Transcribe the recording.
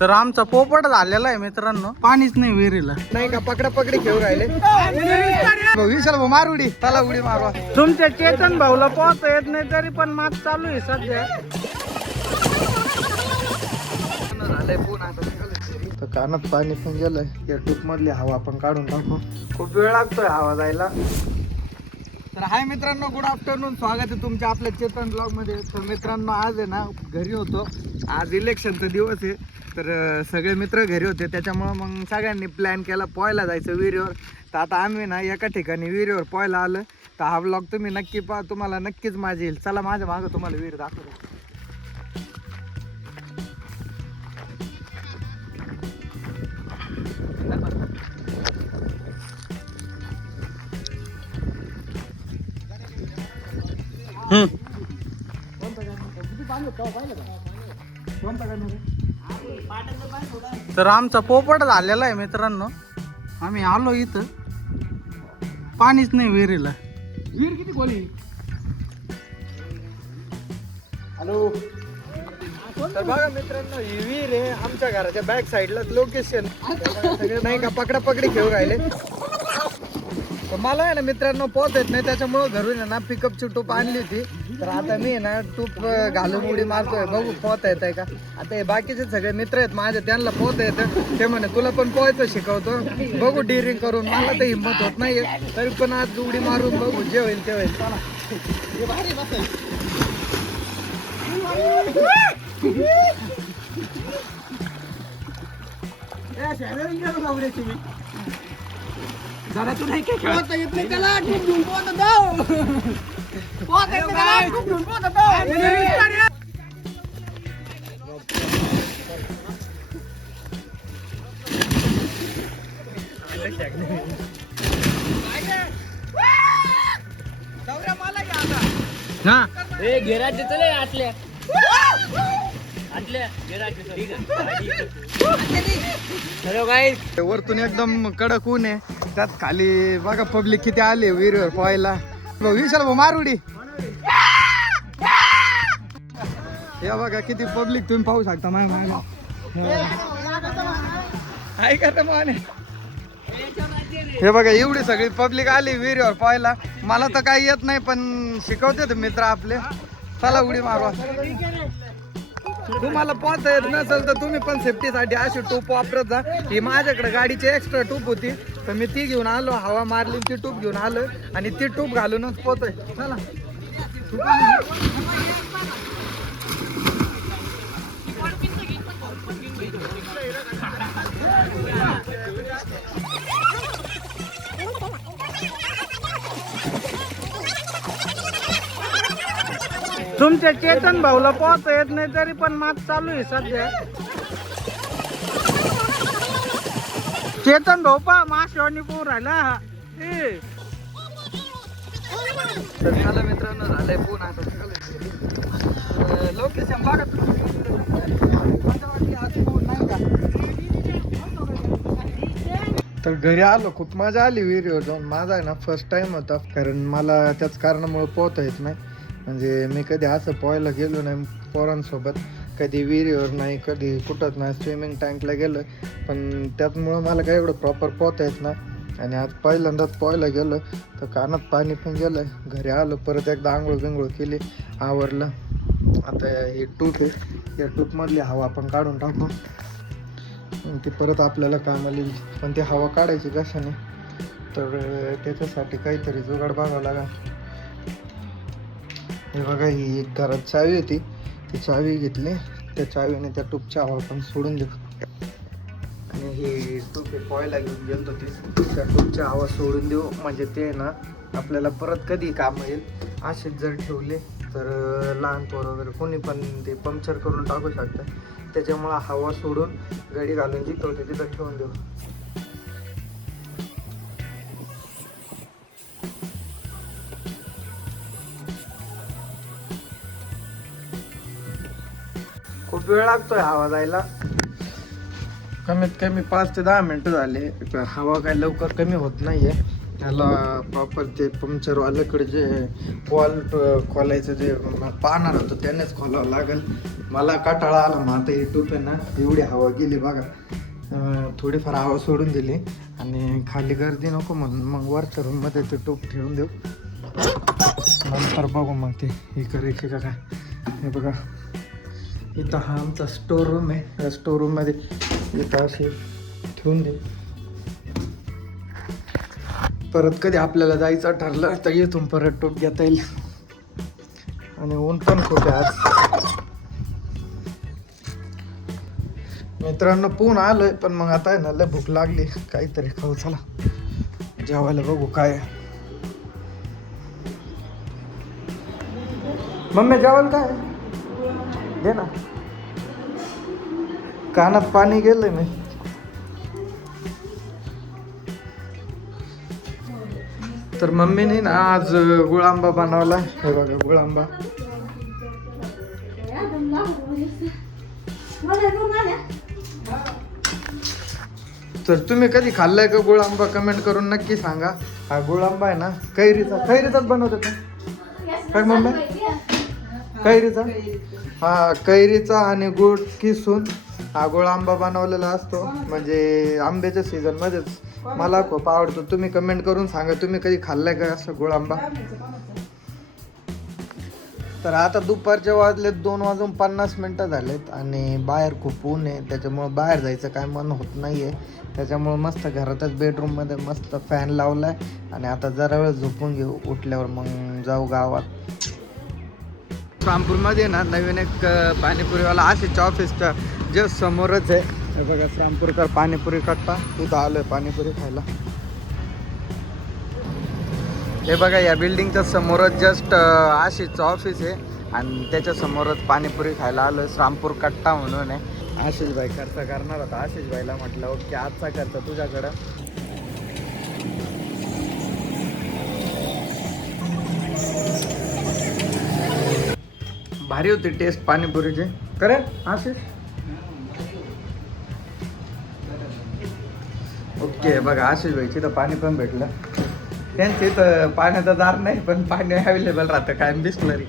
तर आमचा पोपट झालेला आहे मित्रांनो. पाणीच नाही विहिरीला. नाही का? पकडा पकडी खेळू राहिले. विशाल भाऊ मार उडी चला उडी मारवा. तुमच्या चेतन भाऊला पोहता येत नाही तरी पण मात चालू आहे सध्या. झालंय तर कानात पाणी पण गेलंय. या ट्यूब मधली हवा आपण काढून टाकू. खूप वेळ लागतोय हवा जायला. तर हाय मित्रांनो गुड आफ्टरनून स्वागत आहे तुमच्या आपल्या चेतन ब्लॉगमध्ये तर मित्रांनो आज आहे ना घरी होतो. आज इलेक्शनचा दिवस आहे. तर सगळे मित्र घरी होते. त्याच्यामुळं मग सगळ्यांनी प्लॅन केला पोहायला जायचं विहिरीवर. तर आता आम्ही ना एका ठिकाणी विहिरीवर पोहायला आलं. तर हा ब्लॉग तुम्ही नक्की पहा. तुम्हाला नक्कीच माझी येईल. चला माझ्या मागं तुम्हाला विहीर दाखवतो. तर आमचा पोपट झालेला आहे मित्रांनो. आम्ही आलो इथं. पाणीच नाही विहिरीला. विहीर किती खोली? हॅलो. तर बघा मित्रांनो ही विहीर आहे आमच्या घराच्या बॅक साईडला लोकेशन सगळे नाही का पकडा पकडी खेळू राहिले? तर मला आहे ना मित्रांनो पोहत येत नाही त्याच्यामुळं घरून आहे ना पिकअपची टूप आणली होती. तर आता मी ना टूप घालून उडी मारतोय. बघू पोहता येत आहे का? आता हे बाकीचे सगळे मित्र आहेत माझे त्यांना पोहता येतं ते म्हणे तुला पण पोहायचं शिकवतो. बघू डिरिंग करून. मला तर हिंमत होत नाहीये. तरी पण आज उडी मारून बघू जे होईल ते होईल. हे तू नाही काय खेळता येत नाही त्याला ठोक घेऊन पोहत जाऊ. पोहत येत नाही त्याला, ठोक घेऊन पोहत जाऊ. गौऱ्या मला घ्या आता. हा वरतून एकदम कडक ऊन आहे. त्यात खाली बघा पब्लिक किती आली विहिरीवर पोहायला. भाऊ, विशाल भाऊ मारुडी. या बघा किती पब्लिक तुम्ही पाहू शकता माझ्या मागे. ऐका तर माने? हे बघा एवढी सगळी पब्लिक आली विहिरीवर पोहायला. मला तर काही येत नाही पण शिकवते ते मित्र आपले. चला उडी मारवा. तुम्हाला पोहता येत नसेल तर तुम्ही पण सेफ्टीसाठी अशी टूप वापरत जा. ही माझ्याकडे गाडीची एक्स्ट्रा टूप होती. तर मी ती घेऊन आलो हवा मारली ती टूप घेऊन आलो आणि ती टूप घालूनच पोहतोय चला. तुमच्या चेतन भाऊला पोहता येत नाही तरी पण मात चालू आहे सध्या. चेतन भाऊ पा माशवानी पोहू राहिला ए. तर झालं मित्रांनो झालंय फोन आता लोकेशन बघा तर घरी आलो खूप मजा आली विहिरीवर जाऊन. माझा आहे ना फर्स्ट टाइम होता कारण मला त्याच कारणामुळे पोहता येत नाही. म्हणजे मी कधी असं पोहायला गेलो नाही पोरांसोबत. कधी विहिरीवर नाही कधी कुठंच नाही स्विमिंग टँकला गेलो पण त्यातमुळं मला काय एवढं प्रॉपर पोहता येत नाही. आणि आज पहिल्यांदाच पोहायला गेलो तर कानात पाणी पण गेलं घरी आलो परत एकदा आंघोळ बिंघोळ केली आवरलं. आता ही टूप आहे. या टूपमधली हवा आपण काढून टाकू. ती परत आपल्याला कामाला येईल. पण ती हवा काढायची कशाने? तर त्याच्यासाठी काहीतरी जुगाड बघावं लागेल. हे बघा ही एक घरात चावी होती. ती चावी घेतली. त्या चावीने त्या टूपच्या आवाज पण सोडून देऊ आणि ही टूप हे पोहायला घेऊन गेलो ते त्या टूपच्या आवाज सोडून देऊ म्हणजे ते ना आपल्याला परत कधी काम येईल. असेच जर ठेवले तर लहान पोर वगैरे कोणी पण ते पंक्चर करून टाकू शकतं त्याच्यामुळं हवा सोडून गाडी घालून जिथं होते तिथं ठेवून देऊ. खूप वेळ लागतोय हवा जायला कमीत कमी पाच ते दहा मिनिटं झाले. हवा काय लवकर कमी होत नाहीये. त्याला प्रॉपर ते पंक्चरवाल्याकडे जे कॉल खोलायचं जे पाहणार होतं त्यानेच खोलावं लागेल. मला कटाळा आला मग आता ही आहे ना एवढी हवा गेली बघा. थोडीफार हवा सोडून दिली. आणि खाली गर्दी नको म्हणून मग वरच्या रूममध्ये ते टोप ठेवून देऊ. नंतर बघू मग ते. हे करायचे का काय हे बघा. इथं हा आमचा स्टोर रूम आहे. या स्टोर रूममध्ये इथं असे ठेवून दे. परत कधी आपल्याला जायचं ठरलं तर इथून परत टोप घेता येईल. आणि ऊन पण खूप आहे आज. मित्रांनो पूर्ण आलोय पण मग आता आहे ना लय भूक लागली. काहीतरी खाऊ चला. जेवायला बघू काय मम्मी जेवायला काय दे ना. कानात पाणी गेलंय मी. तर मम्मीने ना आज गुळांबा बनवला. हे बघा गुळांबा. तर तुम्ही कधी खाल्लाय का गुळांबा? कमेंट करून नक्की सांगा. हा गुळांबा आहे ना कैरीचा. कैरीचाच बनवतो का काय मम्मी? कैरीचा? हा कैरीचा आणि गुळ किसून हा गोळ आंबा बनवलेला असतो. म्हणजे आंब्याच्या सीझन मध्येच. मला खूप आवडतो. तुम्ही कमेंट करून सांगा तुम्ही कधी खाल्लाय का असं गोळ आंबा? तर आता दुपारच्या वाजलेत दोन वाजून पन्नास मिनटं झालेत आणि बाहेर खूप ऊन आहे. त्याच्यामुळं बाहेर जायचं काय मन होत नाही आहे त्याच्यामुळं मस्त घरातच बेडरूममध्ये मस्त फॅन लावलाय. आणि आता जरा वेळ झोपून घेऊ. उठल्यावर मग जाऊ गावात. श्रामपूरमध्ये ना नवीन एक पाणीपुरीवाला आशिष ऑफिसच्या जस्ट समोरच आहे. हे बघा श्रामपूरकर पाणीपुरी कट्टा तिथं आलोय पाणीपुरी खायला. हे बघा या बिल्डिंगच्या समोरच जस्ट आशिषचं ऑफिस आहे. आणि त्याच्या समोरच पाणीपुरी खायला आलोय. श्रामपूर कट्टा म्हणून आहे. आशिष भाई खर्च करणार होता. आशिष भाईला म्हटलं ओके आजचा खर्च तुझ्याकडं. भारी होती टेस्ट पाणीपुरीची. करे आशिष? ओके बघा आशिष भाईची तर पाणी पण भेटलं. त्यांच्या इथं पाण्याचा दार नाही पण पाणी अवेलेबल राहतं कायम बिस्लरी